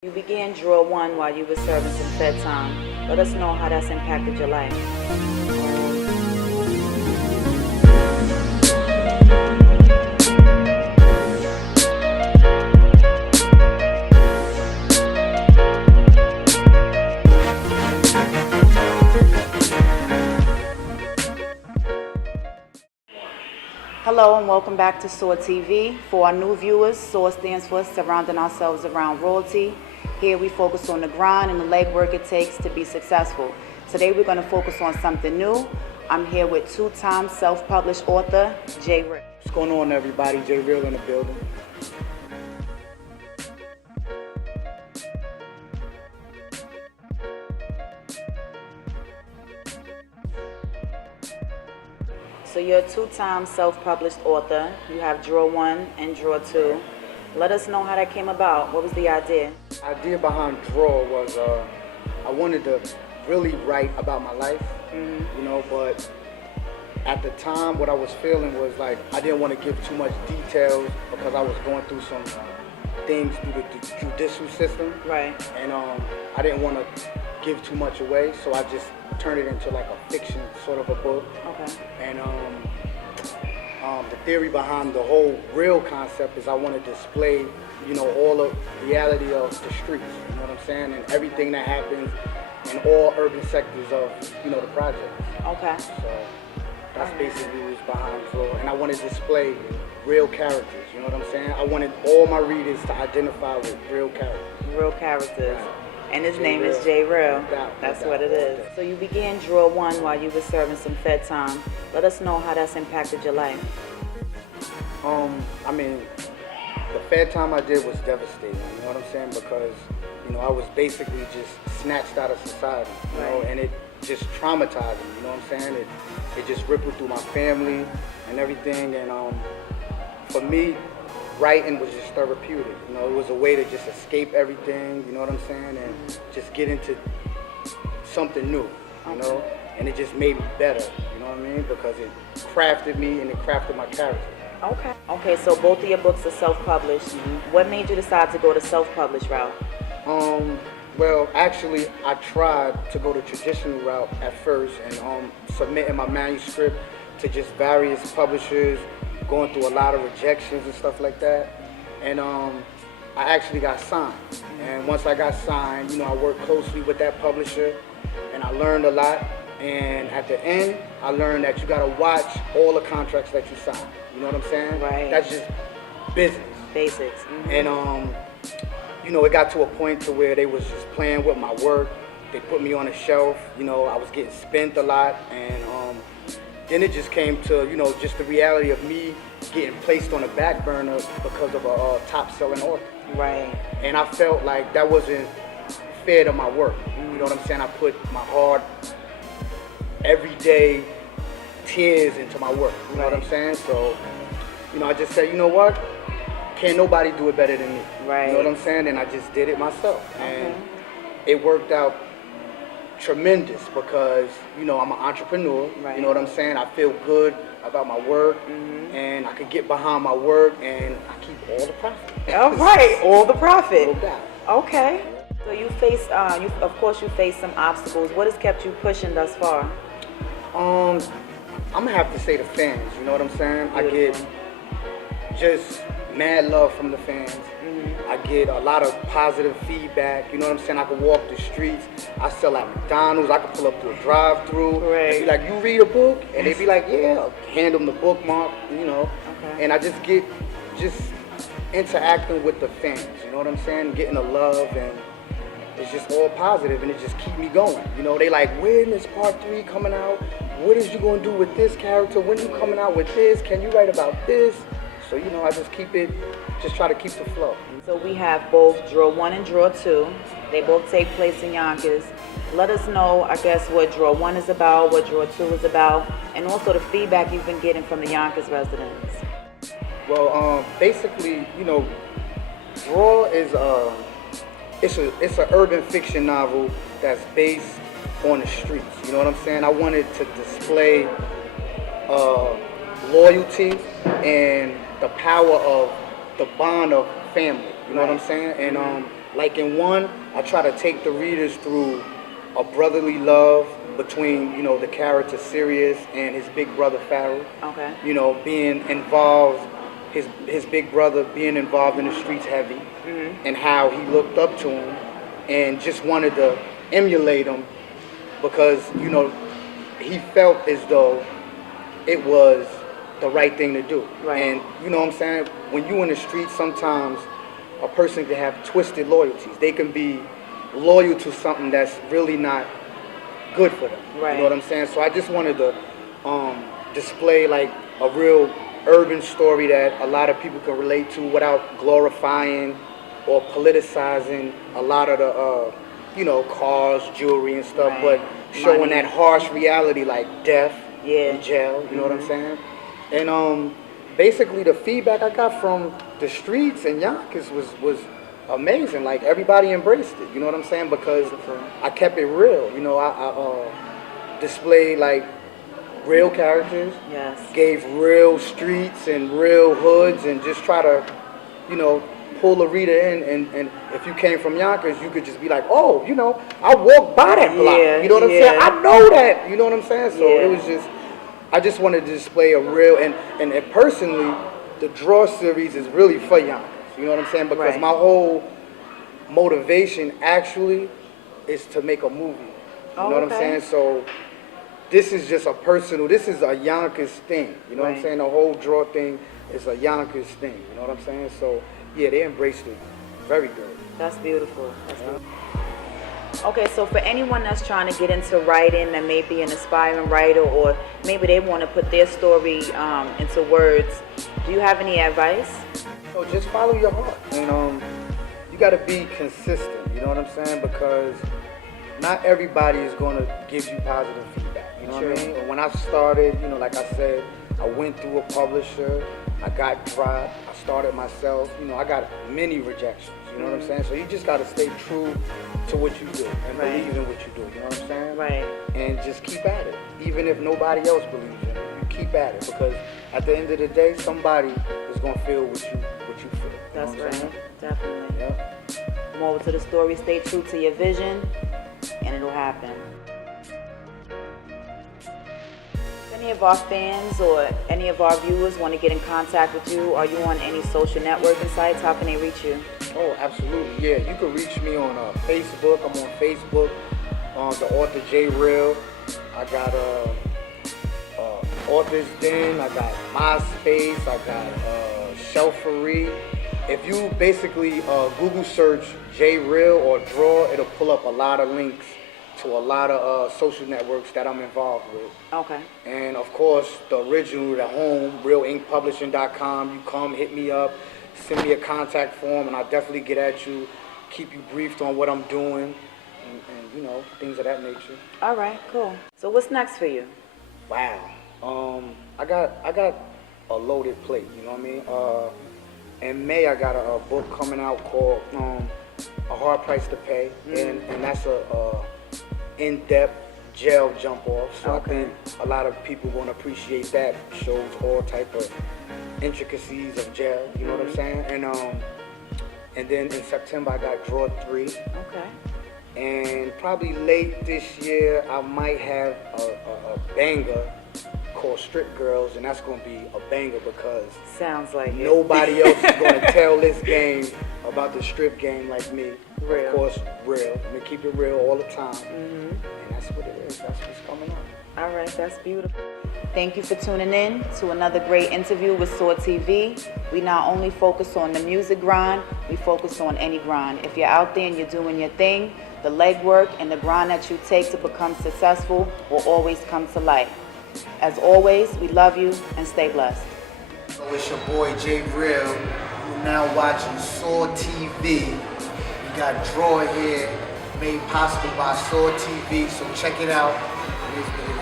You began Draw 1 while you were serving some Fed time. Let us know how that's impacted your life. Hello and welcome back to SOAR TV. For our new viewers, SOAR stands for Surrounding Ourselves Around Royalty. Here we focus on the grind and the legwork it takes to be successful. Today we're going to focus on something new. I'm here with two-time self-published author, Jay Real. What's going on, everybody? Jay Real in the building. So you're a two-time self-published author. You have Draw 1 and Draw 2. Let us know how that came about. What was the idea? The idea behind Draw was I wanted to really write about my life, but at the time what I was feeling was like I didn't want to give too much details because I was going through some things through the judicial system. Right. And I didn't want to give too much away, so I just turned it into like a fiction sort of a book. Okay. And the theory behind the whole real concept is I want to display, all the reality of the streets, you know what I'm saying, and everything that happens in all urban sectors of, the project. Okay. So that's basically what's behind Draw. And I want to display real characters, you know what I'm saying? I wanted all my readers to identify with real characters. Real characters. Right. And his name is Jay Real. That's what it is. Okay. So you began Draw 1 while you were serving some Fed time. Let us know how that's impacted your life. The Fed time I did was devastating, you know what I'm saying? Because, I was basically just snatched out of society, and it just traumatized me, you know what I'm saying? It just rippled through my family and everything, and for me, writing was just therapeutic, it was a way to just escape everything, you know what I'm saying? And just get into something new, and it just made me better, you know what I mean? Because it crafted me and it crafted my character. Okay, so both of your books are self-published. What made you decide to go the self-published route? Well, actually, I tried to go the traditional route at first and submitting my manuscript to just various publishers, going through a lot of rejections and stuff like that. And I actually got signed. And once I got signed, I worked closely with that publisher and I learned a lot. And at the end, I learned that you gotta watch all the contracts that you sign. You know what I'm saying? Right. That's just business. Basics. Mm-hmm. And it got to a point to where they was just playing with my work. They put me on a shelf. I was getting spent a lot, and then it just came to just the reality of me getting placed on a back burner because of a top-selling author. Right. And I felt like that wasn't fair to my work. You know what I'm saying? I put my hard, everyday tears into my work. You know what I'm saying? So, I just said, you know what? Can't nobody do it better than me. Right. You know what I'm saying? And I just did it myself. And it worked out tremendous because, I'm an entrepreneur. Right. You know what I'm saying? I feel good about my work and I could get behind my work and I keep all the profit. All right, all the profit. No doubt. Okay. So you face, of course you face some obstacles. What has kept you pushing thus far? I'm gonna have to say the fans, you know what I'm saying? I get just mad love from the fans. I get a lot of positive feedback, you know what I'm saying? I can walk the streets, I sell at McDonald's, I can pull up to a drive-thru, right. Be like, you read a book? And they be like, yeah, I'll hand them the bookmark, And I just get interacting with the fans, you know what I'm saying? Getting the love, and it's just all positive, and it just keep me going. They like, when is part 3 coming out? What is you gonna do with this character? When you coming out with this? Can you write about this? So, I just try to keep the flow. So we have both Draw 1 and Draw 2. They both take place in Yonkers. Let us know, I guess, what Draw 1 is about, what Draw 2 is about, and also the feedback you've been getting from the Yonkers residents. Well, basically, Draw is it's an urban fiction novel that's based on the streets. You know what I'm saying? I wanted to display loyalty and the power of the bond of family. You know what I'm saying? And Like in one, I try to take the readers through a brotherly love between, you know, the character Sirius and his big brother Farrell. Okay. You know, being involved, his big brother being involved in the streets heavy, and how he looked up to him and just wanted to emulate him because, you know, he felt as though it was the right thing to do. Right. And you know what I'm saying? When you in the streets, sometimes a person can have twisted loyalties. They can be loyal to something that's really not good for them. Right. You know what I'm saying? So I just wanted to display like a real urban story that a lot of people can relate to without glorifying or politicizing a lot of the you know, cars, jewelry and stuff, Right. but showing Money. that harsh reality like death Yeah. in jail, you know what I'm saying? And basically the feedback I got from the streets and Yonkers was amazing. Like everybody embraced it, you know what I'm saying? Because I kept it real, you know, I displayed like real characters, Yes. gave real streets and real hoods and just try to, you know, pull the reader in, and if you came from Yonkers, you could just be like, oh, you know, I walked by that block. Yeah, You know what I'm saying? yeah. I know that. You know what I'm saying? So Yeah. it was just, I just wanted to display a real, and personally, the Draw series is really for Yonkers. You know what I'm saying? Because Right. my whole motivation actually is to make a movie. You know what I'm okay. saying? So this is just a personal, this is a Yonkers thing. You know what I'm Right. saying? The whole Draw thing is a Yonkers thing. You know what I'm saying? So yeah, they embraced it very good. That's beautiful. That's beautiful. Okay, so for anyone that's trying to get into writing, that may be an aspiring writer, or maybe they want to put their story into words, do you have any advice? So just follow your heart, and you got to be consistent. You know what I'm saying? Because not everybody is going to give you positive feedback. You know what I True. mean? And when I started, you know, like I said, I went through a publisher, I got dropped, I started myself, you know, I got many rejections, you know what I'm saying? So you just gotta stay true to what you do and Right. believe in what you do, you know what I'm saying? Right. And just keep at it. Even if nobody else believes in it, you keep at it, because at the end of the day, somebody is gonna feel what you feel. You That's know what I'm right. saying? Definitely. Yeah. Moral to the story, stay true to your vision, and it'll happen. If any of our fans or any of our viewers want to get in contact with you, are you on any social networking sites? How can they reach you? Oh, absolutely. Yeah, you can reach me on Facebook. I'm on Facebook, the author J Real. I got Author's Den. I got MySpace. I got Shelfery. If you basically Google search J Real or Draw, it'll pull up a lot of links to a lot of social networks that I'm involved with. Okay. And of course, the original, the home, realinkpublishing.com. You come, hit me up, send me a contact form, and I'll definitely get at you, keep you briefed on what I'm doing, and you know, things of that nature. All right, cool. So what's next for you? Wow. I got a loaded plate, you know what I mean? In May, I got a book coming out called A Hard Price to Pay, and that's a in-depth jail jump off. So Okay. I think a lot of people gonna appreciate that. Shows all type of intricacies of jail, you know what I'm saying? And then in September I got Draw 3. Okay. And probably late this year I might have a banger called Strip Girls, and that's gonna be a banger because Sounds like it. nobody else is gonna tell this game about the strip game like me. Real. Of course, real. I'm gonna keep it real all the time. And that's what it is. That's what's coming up. All right, that's beautiful. Thank you for tuning in to another great interview with SOAR TV. We not only focus on the music grind, we focus on any grind. If you're out there and you're doing your thing, the legwork and the grind that you take to become successful will always come to light. As always, we love you and stay blessed. So it's your boy J Real. You're now watching SOAR TV. We got Draw here, made possible by SOAR TV. So check it out. It is what it is.